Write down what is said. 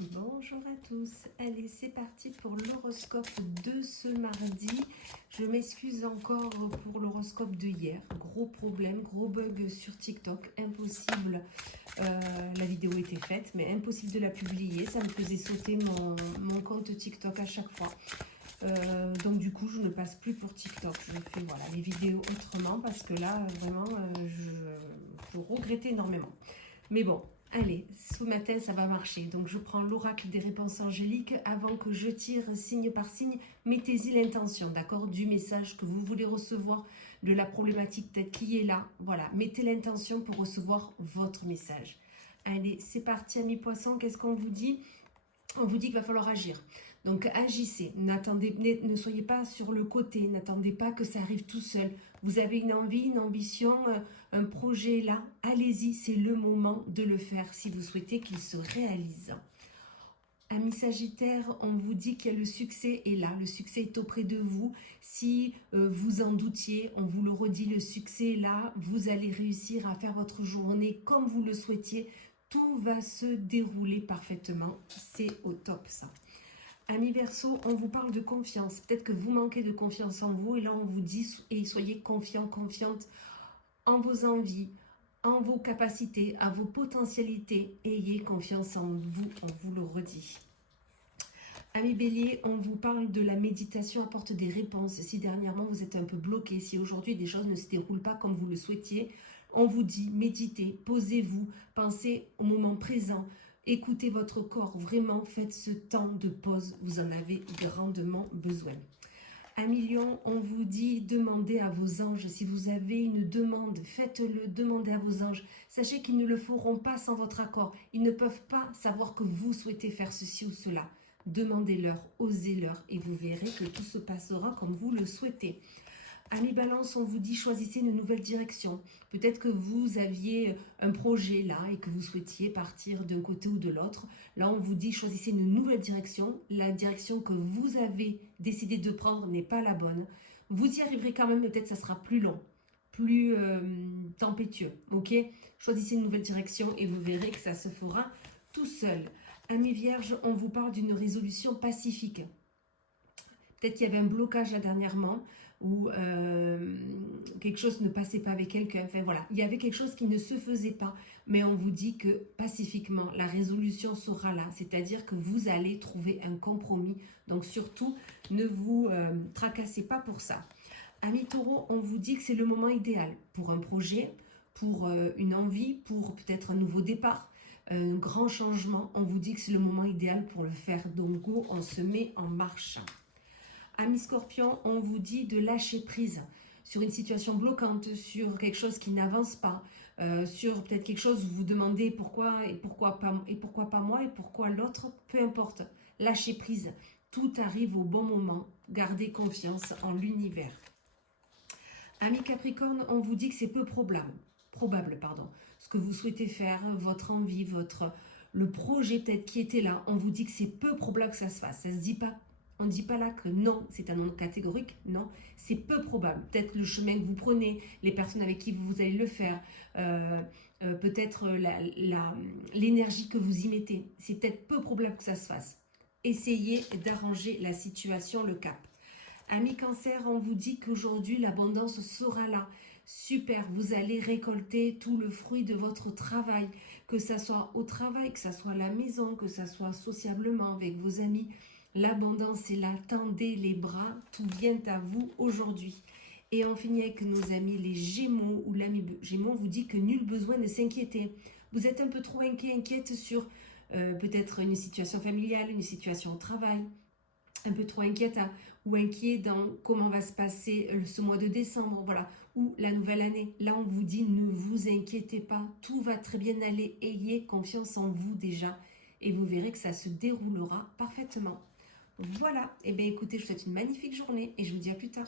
Bonjour à tous, allez c'est parti pour l'horoscope de ce mardi. Je m'excuse encore pour l'horoscope de hier, gros problème, gros bug sur TikTok, impossible, la vidéo était faite mais impossible de la publier, ça me faisait sauter mon compte TikTok à chaque fois. Donc du coup je ne passe plus pour TikTok, je fais voilà, les vidéos autrement parce que là vraiment je regrettais énormément. Mais bon, allez, ce matin, ça va marcher. Donc, je prends l'oracle des réponses angéliques. Avant que je tire signe par signe, mettez-y l'intention, d'accord, du message que vous voulez recevoir, de la problématique peut-être qui est là. Voilà, mettez l'intention pour recevoir votre message. Allez, c'est parti, amis poissons. Qu'est-ce qu'on vous dit ? On vous dit qu'il va falloir agir. Donc agissez, ne soyez pas sur le côté, n'attendez pas que ça arrive tout seul. Vous avez une envie, une ambition, un projet là, allez-y, c'est le moment de le faire si vous souhaitez qu'il se réalise. Amis Sagittaire, on vous dit que le succès est là, le succès est auprès de vous. Si vous en doutiez, on vous le redit, le succès est là, vous allez réussir à faire votre journée comme vous le souhaitiez. Tout va se dérouler parfaitement, c'est au top ça. Amis Verseau, on vous parle de confiance. Peut-être que vous manquez de confiance en vous et là on vous dit et soyez confiant, confiante en vos envies, en vos capacités, à vos potentialités. Ayez confiance en vous, on vous le redit. Amis Bélier, on vous parle de la méditation apporte des réponses. Si dernièrement vous êtes un peu bloqué, si aujourd'hui des choses ne se déroulent pas comme vous le souhaitiez, on vous dit méditez, posez-vous, pensez au moment présent, écoutez votre corps, vraiment faites ce temps de pause, vous en avez grandement besoin. Amis Lion, on vous dit demandez à vos anges. Si vous avez une demande, faites-le, demandez à vos anges. Sachez qu'ils ne le feront pas sans votre accord. Ils ne peuvent pas savoir que vous souhaitez faire ceci ou cela. Demandez-leur, osez-leur et vous verrez que tout se passera comme vous le souhaitez. Amis Balance, on vous dit choisissez une nouvelle direction. Peut-être que vous aviez un projet là et que vous souhaitiez partir d'un côté ou de l'autre. Là, on vous dit choisissez une nouvelle direction. La direction que vous avez décidé de prendre n'est pas la bonne. Vous y arriverez quand même, mais peut-être ça sera plus long, plus tempétueux. Ok ? Choisissez une nouvelle direction et vous verrez que ça se fera tout seul. Amis Vierges, on vous parle d'une résolution pacifique. Peut-être qu'il y avait un blocage là dernièrement ou quelque chose ne passait pas avec quelqu'un. Enfin voilà, il y avait quelque chose qui ne se faisait pas. Mais on vous dit que pacifiquement, la résolution sera là. C'est-à-dire que vous allez trouver un compromis. Donc surtout, ne vous tracassez pas pour ça. Amis Taureau, on vous dit que c'est le moment idéal pour un projet, pour une envie, pour peut-être un nouveau départ. Un grand changement, on vous dit que c'est le moment idéal pour le faire. Donc go, on se met en marche. Amis Scorpion, on vous dit de lâcher prise sur une situation bloquante, sur quelque chose qui n'avance pas, sur peut-être quelque chose où vous vous demandez pourquoi pas moi et pourquoi l'autre, peu importe. Lâchez prise, tout arrive au bon moment, gardez confiance en l'univers. Amis Capricorne, on vous dit que c'est peu probable, ce que vous souhaitez faire, votre envie, le projet peut-être qui était là, on vous dit que c'est peu probable que ça se fasse, ça se dit pas. On ne dit pas là que non, c'est un nom catégorique, non, c'est peu probable. Peut-être le chemin que vous prenez, les personnes avec qui vous allez le faire, peut-être l'énergie que vous y mettez. C'est peut-être peu probable que ça se fasse. Essayez d'arranger la situation, le cap. Amis Cancer, on vous dit qu'aujourd'hui l'abondance sera là. Super, vous allez récolter tout le fruit de votre travail, que ça soit au travail, que ça soit à la maison, que ça soit sociablement avec vos amis. L'abondance est là, tendez les bras, tout vient à vous aujourd'hui. Et on finit avec nos amis les Gémeaux, ou l'ami Gémeaux vous dit que nul besoin de s'inquiéter. Vous êtes un peu trop inquiète sur peut-être une situation familiale, une situation au travail, un peu trop inquiète ou inquiet dans comment va se passer ce mois de décembre, voilà, ou la nouvelle année. Là, on vous dit ne vous inquiétez pas, tout va très bien aller, ayez confiance en vous déjà et vous verrez que ça se déroulera parfaitement. Voilà, et bien écoutez, je vous souhaite une magnifique journée et je vous dis à plus tard.